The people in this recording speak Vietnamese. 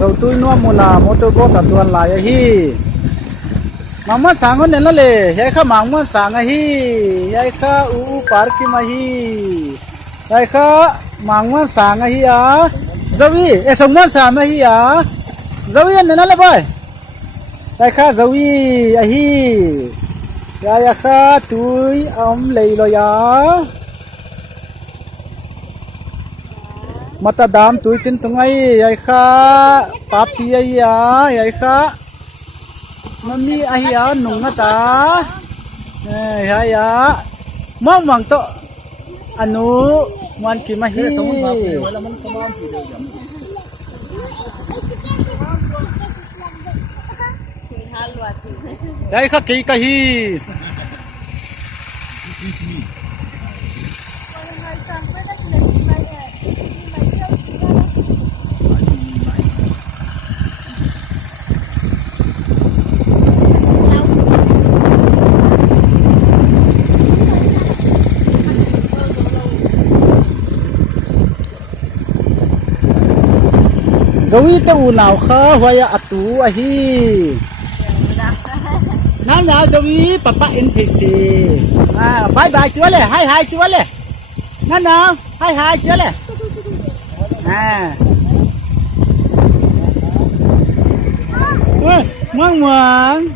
dầu tui nuo mù là motor boat à tuần lại hi mang mất sáng hơn nên là lệ hay khá mang mất sáng hi hay khá park mà hi hay khá mang mất sáng hi à dâu hi sống mất sáng mà hi à dâu hi nên là vậy hay khá dâu hi hi hay khá tui lấy lo ya mata dam tui chin tungai ai kha papi ai ya ai kha mami ai ya nunga ta ai ya mong mang to anu man ki ma hi ai kha ki ka hi doi te u nào kha hoya atu a hi nam nào doi papa in pixi bye bye chúa lệ hai chúa lệ nam nào hai chúa lệ ngoan ngoan